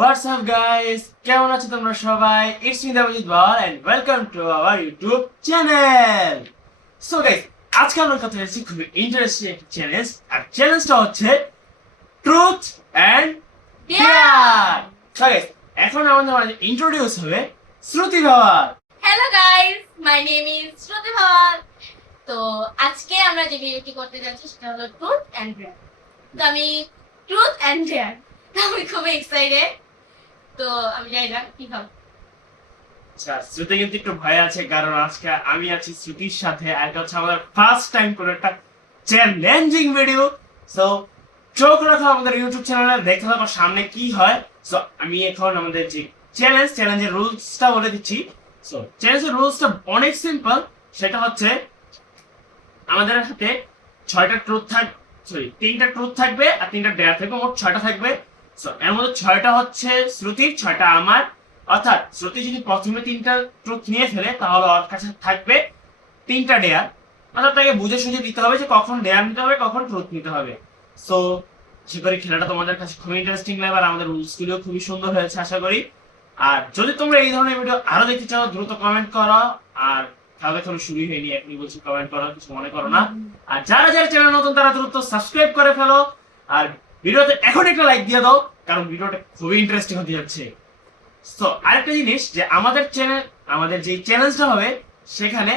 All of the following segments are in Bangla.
What's up guys? কেমন আছো তোমরা সবাই? It's me Dabajit Bal and welcome to our YouTube channel. So guys, আজকে আমরা কথা বলছি খুব ইন্টারেস্টিং একটা চ্যালেঞ্জ আর চ্যালেঞ্জটা হচ্ছে truth and dare. So guys, এখন আমাদের মাঝে ইন্ট্রোডিউস হবে Shruti Bhawal. Hello guys, my name is Shruti Bhawal. তো আজকে আমরা যে ভিডিওটি করতে যাচ্ছি সেটা হলো ট্রুথ এন্ড ডেয়ার। তো আমি ট্রুথ এন্ড ডেয়ার আমি খুবই এক্সাইটেড। তো আমি জানি না কি হবে। আচ্ছা, শ্রুতি কিন্তু একটু ভয় আছে কারণ আজকে আমি আছি শ্রুতির সাথে আর এটা হচ্ছে আমাদের ফার্স্ট টাইম কোনো একটা চ্যালেঞ্জিং ভিডিও। সো চোখ রাখো আমাদের ইউটিউব চ্যানেলে, দেখতে থাকো সামনে কি হয়। সো আমি এখন আমাদের যে চ্যালেঞ্জের রুলসটা বলে দিচ্ছি। সো চ্যালেঞ্জের রুলসটা অনেক সিম্পল, সেটা হচ্ছে আমাদের হাতে 6টা ট্রুথ সরি 3টা ট্রুথ থাকবে আর 3টা ডেয়ার থাকবে, মোট 6টা থাকবে। সো এর মধ্যে 6টা হচ্ছে শ্রুতির, 6টা আমার। অর্থাৎ শ্রুতি যদি প্রথমে 3টা ট্রুথ নিয়ে ফেলে তাহলে ওর কাছে থাকবে 3টা ডেয়ার। অর্থাৎ তাকে বুঝে সুঝে দিতে হবে যে কখন ডেয়ার নিতে হবে কখন ট্রুথ নিতে হবে। সো আশা করি খেলাটা তোমাদের কাছে খুবই ইন্টারেস্টিং লাগবে আর আমাদের রুলস গুলো খুবই সুন্দর হয়েছে আশা করি। আর যদি তোমরা এই ধরনের ভিডিও আরো দেখতে চাও দ্রুত কমেন্ট করো। আর খেলা এখনো শুরু হয়নি, এখনই বলছি কমেন্ট করো, কিছু মনে করো না। আর যারা যারা চ্যানেল নতুন তারা দ্রুত সাবস্ক্রাইব করে ফেলো আর ভিডিওতে এখন একটা লাইক দিয়ে দাও কারণ ভিডিওটা খুবই ইন্টারেস্টিং হতে যাচ্ছে। তো আরেকটা জিনিস যে আমাদের যে চ্যালেঞ্জটা হবে সেখানে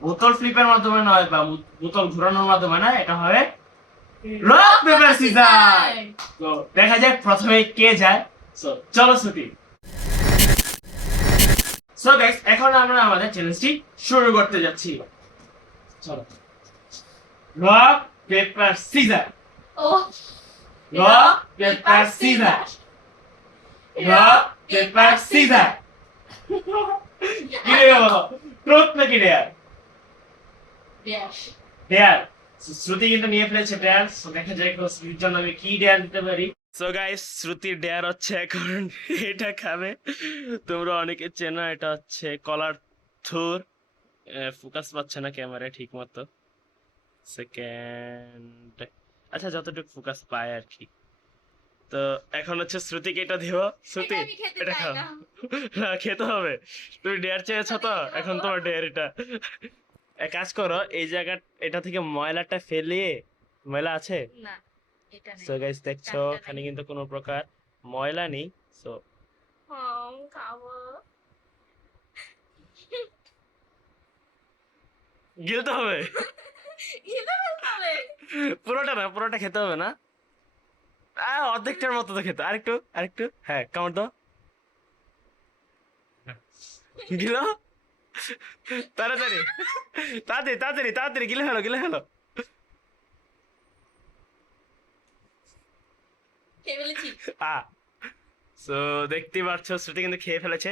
বোতল ফ্লিপের মাধ্যমে নয় বা বোতল ঘোরানোর মাধ্যমে নয়, এটা হবে রক পেপার সিজার। তো দেখা যাক প্রথমে কে যায়। সো চলো শ্রুতি। সো গাইস, এখন আমরা আমাদের চ্যালেঞ্জটি শুরু করতে যাচ্ছি। চলো, রক পেপার সিজার, ও rock paper scissor, rock paper scissor. কি রে বলো, ট্রুথ নাকি ডেয়ার? ডেয়ার। ডেয়ার। শ্রুতি কিন্তু নিয়ে ফেলেছে ডেয়ার। সো দেখা যাক শ্রুতির জন্য আমি কি ডেয়ার দিতে পারি। সো গাইস, শ্রুতির ডেয়ার হচ্ছে এখন এটা খাবে। তোমরা অনেকে চেনো, এটা হচ্ছে কলার থুর। ফোকাস পাচ্ছে না ক্যামেরা ঠিক মতো। সেকেন্ড, আচ্ছা যতটুকু ফোকাস পায় আর কি। তো এখন হচ্ছে শ্রুতিকে এটা দিব। শ্রুতি আমি খেতে এটা চাই খাও। না। না, খেতে হবে। তুমি ডেয়ার চেয়েছো তো, এখন তোমার ডেয়ার এটা। এক কাজ করো, এই জায়গা এটা থেকে ময়লাটা ফেলিয়ে, ময়লা আছে? না, এটা নেই। সো গাইস দেখছো চারটা এখানে নেই। কিন্তু কোনো প্রকার ময়লা নেই। সো খাবো। গিলতে হবে। খেতে হবে। পুরোটা না, পুরোটা খেতে হবে না। অর্ধেকটার মতো তো খেতে। আরেকটু আরেকটু, হ্যাঁ কামড় দাও। গিলো তাড়াতাড়ি তাড়াতাড়ি তাড়াতাড়ি তাড়াতাড়ি গিলে ফেলো, গিলে ফেলো। খেয়ে ফেলেছি। সো দেখতে পাচ্ছ শ্রুতি কিন্তু খেয়ে ফেলেছে,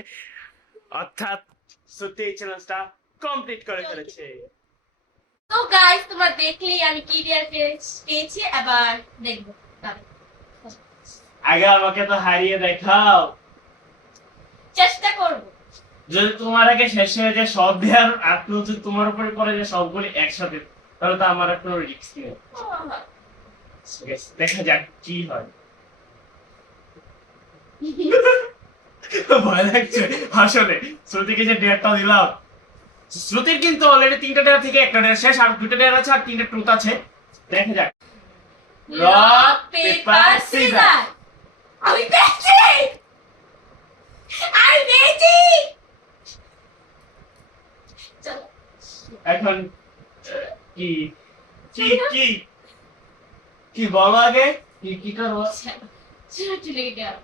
অর্থাৎ শ্রুতি এই চ্যালেঞ্জটা কমপ্লিট করে ফেলেছে। তো গাইস, তোমরা দেখলেই আমি কি ডেয়ার পেয়েছি, এবার দেখবো। আগে আমাকে তো হারিয়ে দেখাও। চেষ্টা করবো। যদি তোমার আগে শেষ হয়ে যায় সব দেয়ার আর যদি তোমার উপরে পড়ে যায় সবগুলি একসাথে, তাহলে তো আমার আর কোনো রিস্ক নেই। So guys, দেখা যাক কি হয়। ভয় লাগছে আসলে শ্রুতিকে যে ডেয়ারটা দিলাম। শ্রুতির কিন্তু অলরেডি 3টা ডেয়ার থেকে একটা ডেয়ার শেষ, আর 2টা ডেয়ার আছে আর 3টা ট্রুথ আছে। দেখা যাক। Rock paper caesar. আমি পেয়েছি। আমি পেয়েছি। চলো। এখন কি কি কি কি বলো আগে, কি কি করবো? চলে গেল।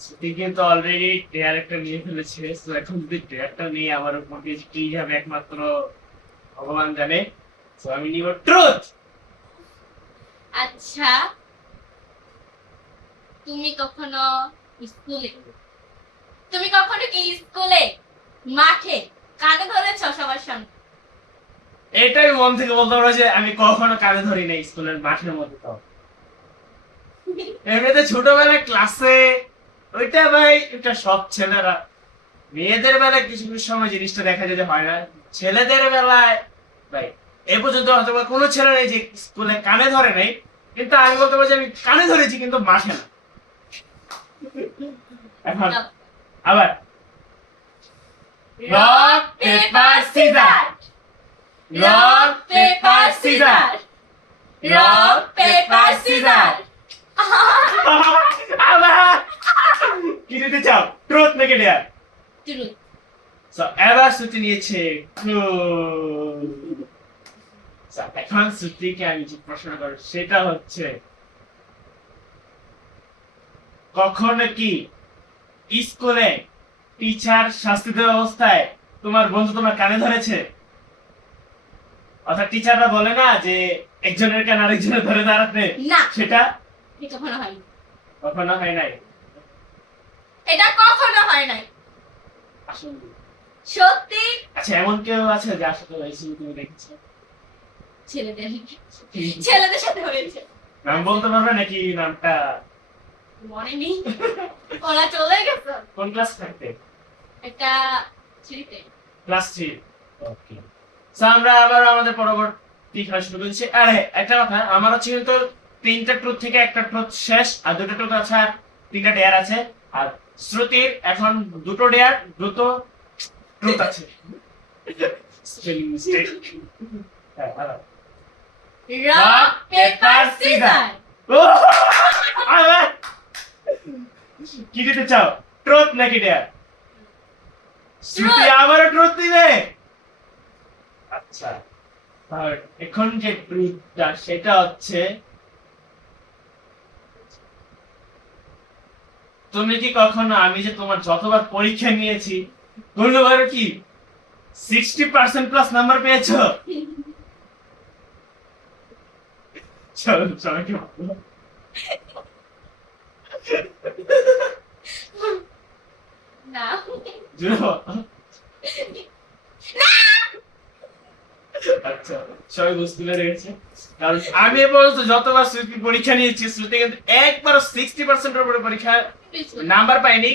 শ্রুতি কিন্তু অলরেডি ডেয়ার একটা নিয়ে ফেলেছে। তো এখন যদি ডেয়ারটা নেই আমার উপর দিয়ে কি যাবে একমাত্র ভগবান জানে। তো আমি নিব ট্রুথ। আচ্ছা, তুমি কখনো কি স্কুলে মাঠে কানে ধরেছো সবার সামনে? এটাই মন থেকে বলতে পারো যে আমি কখনো কানে ধরি নাই স্কুলের মাঠের মধ্যে। তো এমনিতে ছোটবেলায় ক্লাসে ওইটা ভাই, এটা সব ছেলেরা, মেয়েদের বেলায় কিছু কিছু সময় জিনিসটা দেখা যায় যে হয় না। ছেলেদের বেলায় ভাই এ পর্যন্ত হয়তো কোনো ছেলে নেই যে স্কুলে কানে ধরে নাই। কিন্তু আমি বলতে পারি যে আমি কানে ধরেছি কিন্তু মাঠে না। এখন আবার rock paper scissor, rock paper scissor, rock paper caesar. আবার কি দিতে চাও, ট্রুথ নাকি ডেয়ার? ট্রুথ। সো এবার শ্রুতি নিয়েছে ট্রুথ। এখন শ্রুতিকে আমি যে প্রশ্ন করব সেটা হচ্ছে, কখনো কি স্কুলে টিচার শাস্তি দেওয়া অবস্থায় তোমার বন্ধু তোমার কানে ধরেছে? অর্থাৎ টিচাররা বলে না যে একজনের কান আরেকজনের ধরে দাঁড়াতে, না, সেটা এটা কখনো হয়নি। কখনো হয় নাই। এটা কখনো হয় নাই, আসলে সত্যি। আচ্ছা, এমন কেউ আছে যার সাথে হয়েছে তুমি দেখেছো? ছেলেদের সাথে হয়েছে। নাম বলতে পারবে নাকি? নামটা মনে নেই, ওরা চলে গেছে। কোন ক্লাস থাকতে? এটা ছিড়িতে। ক্লাস 3। ওকে, সো আমরা আবার আমাদের পরবর্তী খেলা শুরু করছি। আরে একটা কথা, আমার হচ্ছে কিন্তু 3টা ট্রুথ থেকে একটা ট্রুথ শেষ, আর 2টা ট্রুথ আছে, আর 3টা ডেয়ার আছে। আর শ্রুতির এখন 2টো ডেয়ার, 2টো ট্রুথ আছে। Spelling mistake. হ্যাঁ, আবার রক পেপার সিজার। ও আবার কি দিতে চাও, ট্রুথ নাকি ডেয়ার? শ্রুতি আবারও ট্রুথ দিবে। আচ্ছা, আর এখন যে ট্রুথটা সেটা হচ্ছে, তুমি কি কখনো আমি যে তোমার যতবার পরীক্ষা নিয়েছি কোনোবার কি 60% প্লাস নাম্বার পেয়েছো? চলো সবাইকে বলো। না, জুড়ে বলো। আচ্ছা, সবাই বুঝতে পেরে গেছে। কারণ আমি বলতো যতবার শ্রুতি পরীক্ষা নিয়েছি, শ্রুতি কিন্তু একবার 60% এর উপরে পরীক্ষা নাম্বার পাইনি।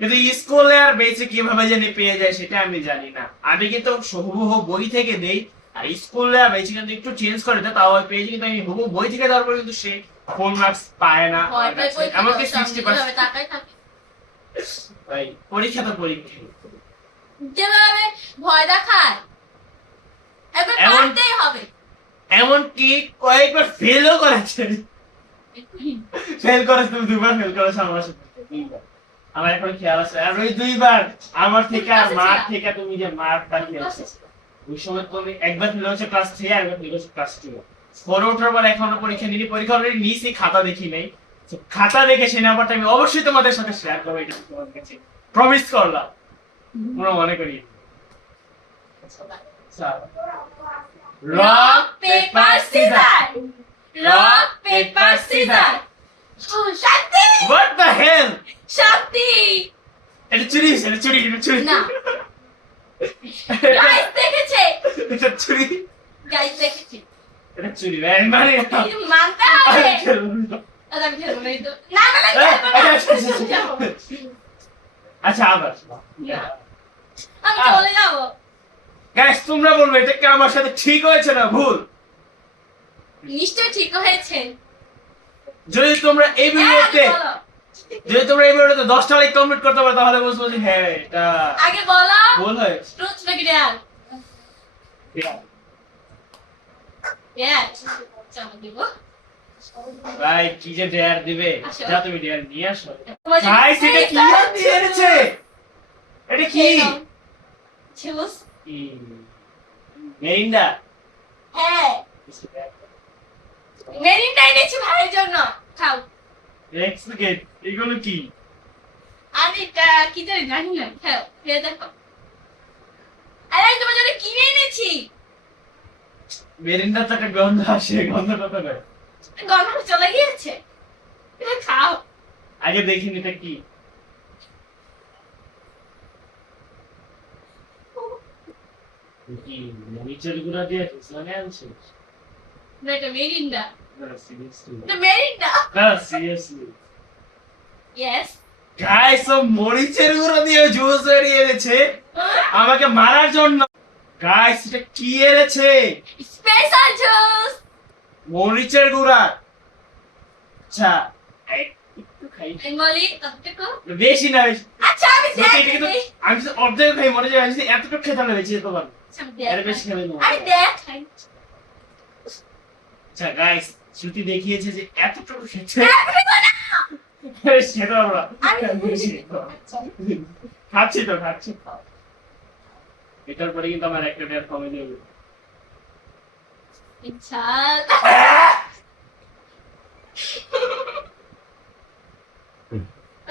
কিন্তু স্কুলে আর বেঁচে কিভাবে জানি পেয়ে যায় সেটা আমি জানি না। আমি কিন্তু হুবহু বই থেকে দেই, আর স্কুলে আর বেঁচে কিন্তু একটু চেঞ্জ করে দেয়, তাও পেয়েছি। কিন্তু আমি হুবহু বই থেকে দেওয়ার পরে কিন্তু সে ফুল মার্কস পায় না, এমনকি 60%। টাকাই থাকে। ভাই পরীক্ষা তো পরীক্ষা। যেভাবে ভয় দেখায়, একবার এমন- পারতেই হবে। এমনকি কয়েকবার ফেলও করেছে। ফেল করেছে, তুমি 2বার ফেল করেছো আমার সাথে। 2বার। আমার এখন খেয়াল আছে, আর ওই 2বার আমার থেকে আর মার থেকে তুমি যে মারটা খেয়েছো, ওই সময় তুমি একবার ফেল হচ্ছে ক্লাস 3, আর একবার ফেল হচ্ছে ক্লাস 2। 4 ওঠার পর এখনো পরীক্ষা নিনি, পরীক্ষা অলরেডি নিয়েছি, খাতা দেখি নাই। তো খাতা দেখে সেই নাম্বারটা আমি অবশ্যই তোমাদের সাথে শেয়ার করবো, এটা তোমাদের কাছে প্রমিস করলাম। পুরো মনে করি। Rock paper scissor, rock paper caesar. শান্তি, What the hell? শান্তি। এটা চুরি, এটা চুরি, এটা চুরি। না, গাইস দেখেছে, এটা চুরি, গাইস দেখেছে। এটা চুরি। আমি মানি না। কিন্তু মানতে হবে। আমি খেলবো না। আচ্ছা, আমি খেলবো না এই তো। না না না, খেলবো না। আচ্ছা, আবার আমি চলে যাবো। গাইস, তোমরা বলবে এটা কি আমার সাথে ঠিক হয়েছে না ভুল? নিশ্চয় ঠিক হয়েছে। যদি তোমরা এই হ্যাঁ, ভিডিওতে আগে বলো। যদি তোমরা এই ভিডিওতে 10টা লাইক কমেন্ট করতে পারো, তাহলে বুঝবো যে হ্যাঁ এটা আগে বলো, ভুল হয়েছে। ট্রুথ নাকি ডেয়ার? ডেয়ার। চলো দিব। ভাই কি যে ডেয়ার দিবে, আসো। যা তুমি ডেয়ার নিয়ে আসো। তোমার যদি গাইস, এটা কি সেই দিয়ে এনেছে? এটা কি? জুস। মেরিন্ডা। হ্যাঁ, মেরিনটা এনেছি ভাইয়ের জন্য, খাও। এক্সকেট, এগুলো কি? আমি এটা কি জানি, জানি না, খাও, খেয়ে দেখো। আরে আমি তোমার জন্য কিনে এনেছি। মেরিন্ডা তো একটা গন্ধ আসে, গন্ধটা তো নয়। গন্ধ চলে গিয়েছে, এটা খাও। আগে দেখিনি এটা কি। কি মরিচের গুঁড়া দিয়ে ফেসলানে আনছে? না, এটা মেরিন্ডা, না সিরিয়াসলি, এটা মেরিন্ডা। না সিরিয়াসলি ইয়েস। গাইস, ও মরিচের গুঁড়া দিয়ে জুস বেরিয়ে এনেছে আমাকে মারার জন্য। গাইস, এটা কি এনেছে? Special juice. মরিচের গুঁড়া। আচ্ছা একটু খাই, আমি বলি ততটুকু। বেশি না বেশি। আচ্ছা আমি শ্রুতি, দেখ, এটা কিন্তু আমি তো অর্ধেক খাই, মনে হয় আমি যদি এতটুকু খেতাম না, বেশি তোমার আমি এর দেখ, বেশি খাবে না। আমি দেখ খাই। আচ্ছা গাইস, শ্রুতি দেখিয়েছে যে এতটুকু খেতে এতটুকু না। সেটা আমরা আচ্ছা, খাচ্ছি তো খাচ্ছি। এটার পরে কিন্তু আমার একটা ডেট কমে যাবে। আচ্ছা।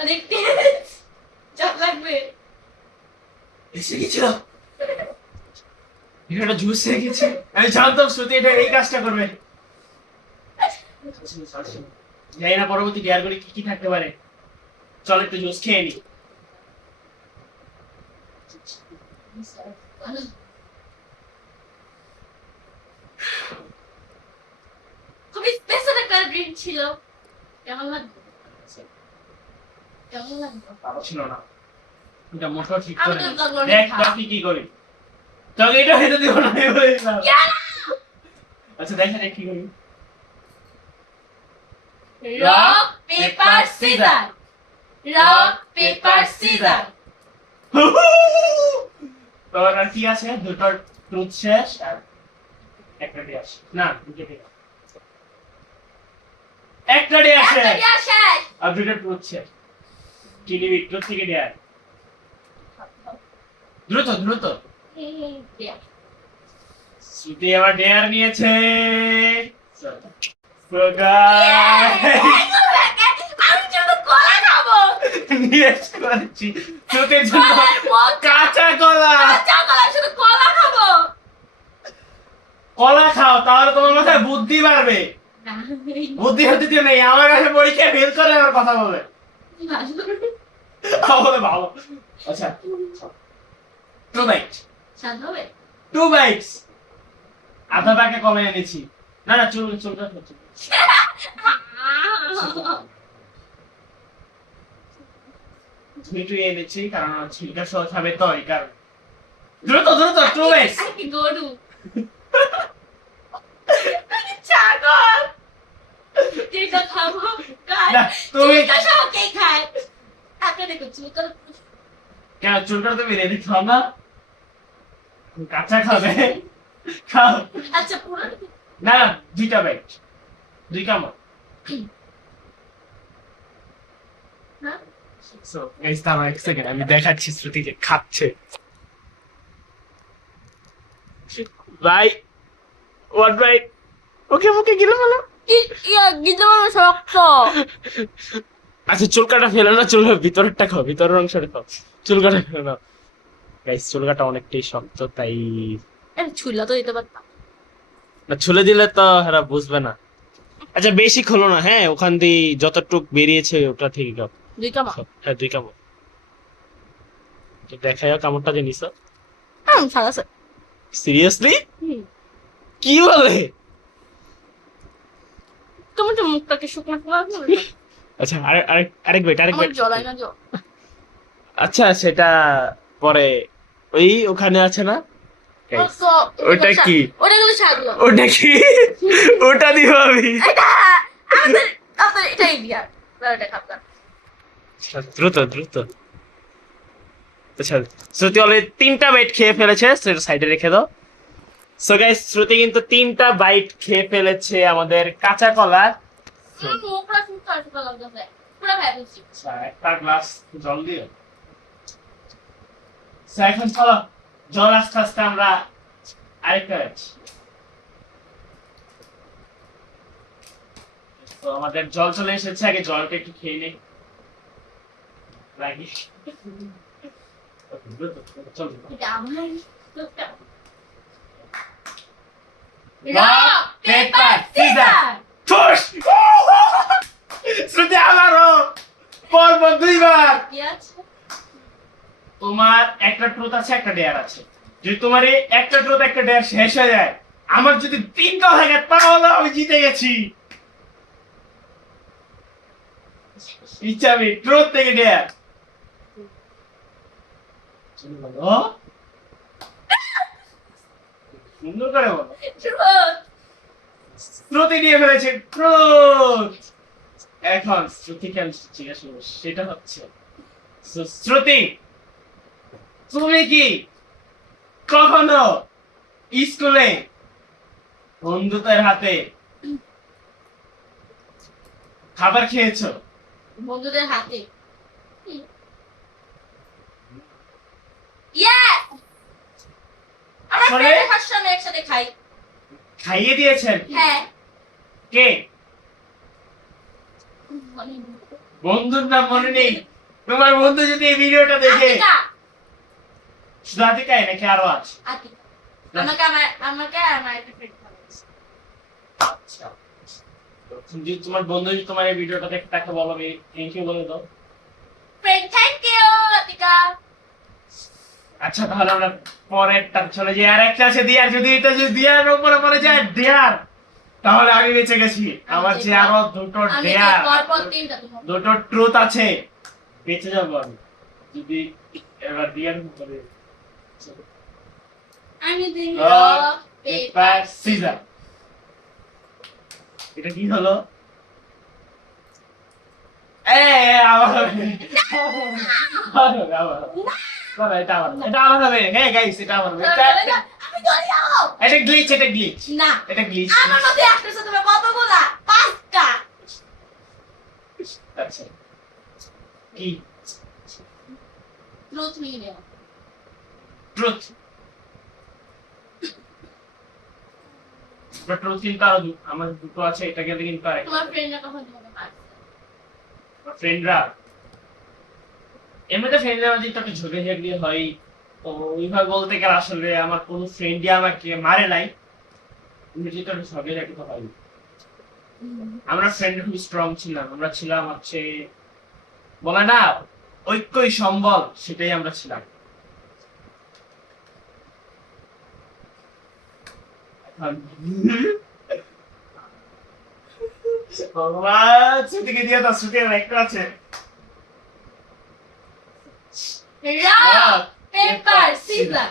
অনেক টেস্ট, জব লাগবে। এসে গেছিল, এটা জুস হয়ে গেছে। আমি জানতাম শ্রুতি এটা এই কাজটা করবে। জানি না পরবর্তী গিয়ারগুলি কি কি থাকতে পারে। চল একটু জুস খেয়ে নি। খুবই স্পেশাল একটা ড্রিঙ্ক ছিল। কেমন লাগবে? কেমন লাগবে? ভালো ছিল না, এটা মোটেও ঠিক আমি করে তো না। দেখ তোকে কি করি, তোকে এটা খেতে দিব না আমি বলেছিলাম। কেন? আচ্ছা দেখা যাক কি করি। Rock paper scissor, rock paper caesar. তোর আর কি আছে? দুটো ট্রুথ শেষ আর একটা ডে আসে না, দুটো ডে, একটা ডে আসে একটা দিয়া শেষ। আর দুটো ট্রুথ শেষ। কি নিবি? ট্রুথ থেকে ডে আর দ্রুত দ্রুত। দিয়া। শ্রুতি আবার ডে আর নিয়েছে। So guys, আমি শুধু কলা খাবো। নিয়েছ করেছি শ্রুতির জন্য কলার মগ, কাঁচা কলা। কাঁচা কলা, শুধু কলা খাবো। কলা খাও, তাহলে তোমার মাথায় বুদ্ধি বাড়বে। না, বুদ্ধি হতে দিও নেই, আমার কাছে পরীক্ষায় ফেল করে আমার কথা বলে। বলে ভালো। আচ্ছা, 2 বাইট, স্বাদ হবে? 2 বাইটস, আধা টাকা কমে এনেছি। না না, চুলটা হচ্ছে মিটু এনেছি, কারণ ছিলকা সহ খাবে তো এই কারণে। দ্রুত দ্রুত 2 বাইটস। আমি কি গরু? আমি ছাগল। যেটা খাবো গাছ। না, তুমি চুলকা সহ কে খায়? আপনি দেখুন চুলকা। কেন চুলটা তুমি রেডি খাও না? কাঁচা খাবে, খাও। আচ্ছা পুরো না 2টা বাইট, 2 কামড়। না? সো গাইস, দাঁড়াও এক সেকেন্ড, আমি দেখাচ্ছি শ্রুতিকে খাচ্ছে। ভাই, ওয়াট বাইট? ওকে ওকে গিলে ফেলো। কি গিজে আমার শক্ত। আচ্ছা চুলকাটা ফেলো না, চুলকার ভিতরটা খাও, ভিতরের অংশটা খাও, চুলকাটা ফেলো না। গাইস চুলকাটা অনেকটাই শক্ত, তাই এর ছুলা তো দিতে পারতাম। না ছুলে দিলে তো এরা বুঝবে না। আচ্ছা বেশি খোলো না, হ্যাঁ ওখান দিয়ে যতটুক বেরিয়েছে ওটা থেকে খাও। 2 কামা। হ্যাঁ 2 কামড়। তো দেখাও কামড়টা যে নিছো। সাদা স্যার। সিরিয়াসলি? কি বলে? তোমার তো মুখটাকে শুকনো করে। আচ্ছা আরেক বেট, আরেক আমার বেট। জলাই না জল। আচ্ছা সেটা পরে, ওই ওখানে আছে না? ওটা কি? ওটা কিন্তু ছাগল। ওটা কি? ওটা দিব আমি। এটা আমাদের আমাদের এটাই দিয়া। ওটা খাবো। আচ্ছা, দ্রুত দ্রুত। আচ্ছা শ্রুতি অলরেডি 3টা বাইট খেয়ে ফেলেছে, সেটা সাইডে রেখে দাও। সো গাইস, শ্রুতি কিন্তু 3টা বাইট খেয়ে ফেলেছে আমাদের কাঁচা কলা। মুখটা শুকনো শুকনো লাগতেছে। পুরো ভেবেছি। আচ্ছা একটা গ্লাস জল দিও। সো এখন চলো জল আস্তে আস্তে আমরা আরেকটা ব্যাচ। তো আমাদের জল চলে এসেছে, আগে জলটা একটু খেয়ে নেই। লাগি চলো। এটা আমার লোকটা। রক পেপার সিজার ঠুস। শ্রুতি আবারও পরপর 2বার। কি আছে? তোমার একটা ট্রুথ আছে, একটা ডেয়ার আছে। যদি তোমার এই একটা ট্রুথ একটা ডেয়ার শেষ হয়ে যায়, আমার যদি 3টা হয়ে যায়, তাহলে আমি জিতে গেছি। ইচ্ছাবি ট্রুথ থেকে ডেয়ার। বলো সুন্দর করে বলো। Truth. শ্রুতি নিয়ে ফেলেছে ট্রুথ। এখন শ্রুতিকে আমি জিজ্ঞাসা করবো, সেটা হচ্ছে শ্রুতি, তুমি কি কখনো স্কুলে বন্ধুদের হাতে খাবার খেয়েছো? বন্ধুদের হাতে Yes! আমরা আসলে? ফ্রেন্ডের হাত সামনে একসাথে খাই। খাইয়ে দিয়েছেন? হ্যাঁ। কে? বন্ধুর নাম মনে নেই? তোমার বন্ধু যদি এই ভিডিওটা দেখে, আতিকা। শুধু আতিকাই নাকি আরো আছে? আতিকা। আমাকে আমার একটা ফ্রেন্ড ভালোবাসে। আচ্ছা, তো যদি তোমার বন্ধু যদি তোমার এই ভিডিওটা দেখে তাকে বলো থ্যাংক ইউ বলে দাও। Friend thank you Atika. আচ্ছা, তাহলে আমরা পরেরটা চলে যাই। আর একটা আছে দিয়ার, যদি এটা যদি দিয়ার উপরে পড়ে যায় ডেয়ার, তাহলে আমি বেঁচে গেছি। আমার যে আরো দুটো আমি ডেয়ার, পরপর তিনটা তোমার। দুটো ট্রুথ আছে, বেঁচে যাবো আমি যদি এবার দিয়ার উপরে। আমি দিন রক, পেপার পেপার সিজার। এটা কি হলো? আবার হবে। আবার এটা আবার হবে। হ্যাঁ গাইস, এটা আবার হবে। আমি ধরে যাও। এটা গ্লিচ, এটা গ্লিচ, না, এটা গ্লিচ। আমার মধ্যে আসতেছে তুমি কতগুলা? পাঁচটা। আচ্ছা, কি ট্রুথ মিলে। ট্রুথ? ট্রুথ কিন্তু আরো আমার দুটো আছে, এটা গেলে কিন্তু আরেকটা। তোমার ফ্রেন্ডরা কখন তোমাকে মারছে? ফ্রেন্ডরা এমনিতে ফ্রেন্ডরা মাঝে একটু ঝগড়ে ঝগড়ে হয়, তো ওইভাবে বলতে গেলে আসলে আমার কোনো ফ্রেন্ডই আমাকে মারে নাই। এমনিতে একটু ঝগড়ে ঝগড়ে তো হয়। আমরা ফ্রেন্ড খুব স্ট্রং ছিলাম, আমরা ছিলাম হচ্ছে বলে না ঐক্যই সম্বল, সেটাই আমরা ছিলাম। ভগবান, শ্রুতিকে দিয়ে দাও, শ্রুতি আর একটা আছে। Rock, paper, caesar.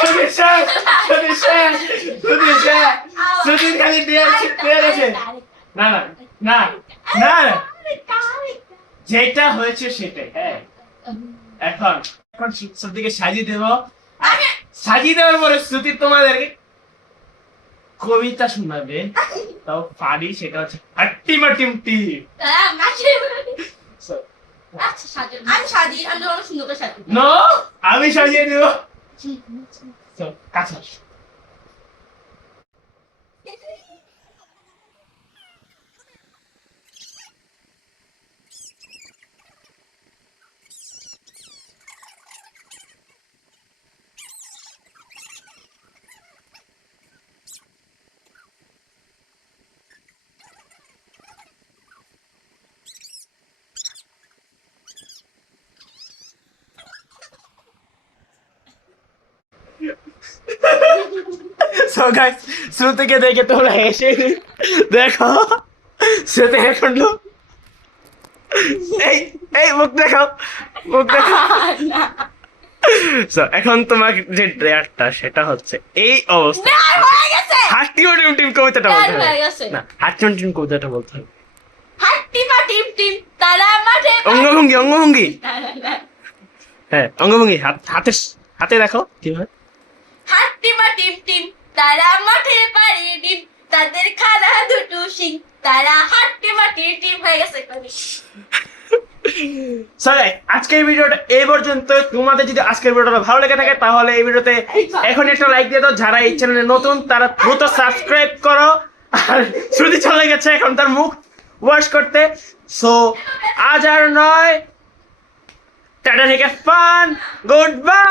শ্রুতি শেষ, শ্রুতি শেষ, শ্রুতি শেষ। শ্রুতির খালি দেয়ার আছে। না না না না, যেটা হয়েছে সেটাই। হ্যাঁ, এখন এখন শ্রুতিকে সাজিয়ে দেবো। সাজিয়ে দেওয়ার পরে শ্রুতি তোমাদেরকে কবিতা শোনাবে, তাও পারি, সেটা হচ্ছে হাট্টি মাটিম টি। আচ্ছা সাজিয়ে, আমি সাজিয়ে, আমি তোমাকে সুন্দর করে সাজিয়ে। নো, আমি সাজিয়ে দেবো। কাছে আসো। So guys, শ্রুতিকে দেখে তোমরা হেসে দেখো, শ্রুতি এখন এই এই মুখ দেখাও, মুখ দেখাও। So, এখন তোমার যে ড্রেয়ারটা সেটা হচ্ছে এই অবস্থা। হয়ে গেছে। হাট্টি টিম টিম কবিতাটা বলতে হবে। হয়ে গেছে। না, হাট্টি টিম কবিতাটা বলতে হবে। হাট্টি মা টিম টিম তারা মাঠে। অঙ্গভঙ্গি, অঙ্গভঙ্গি। হ্যাঁ, অঙ্গভঙ্গি, হাতে দেখো কিভাবে। হাট্টি মা টিম টিম তারা মাঠে পাড়ি ডিম, তাদের খানা দুটো শিং, তারা হাট্টি মা টিম টিম হয়ে গেছে। সরি, আজকের ভিডিওটা এই পর্যন্ত। তোমাদের যদি আজকের ভিডিওটা ভালো লেগে থাকে তাহলে এই ভিডিওতে এখন একটা লাইক দিয়ে দাও। যারা এই চ্যানেলে নতুন তারা দ্রুত সাবস্ক্রাইব করো। আর শ্রুতি চলে গেছে এখন তার মুখ ওয়াশ করতে। সো আজ আর নয়, টাটা থেকে ফান, গুড বাই।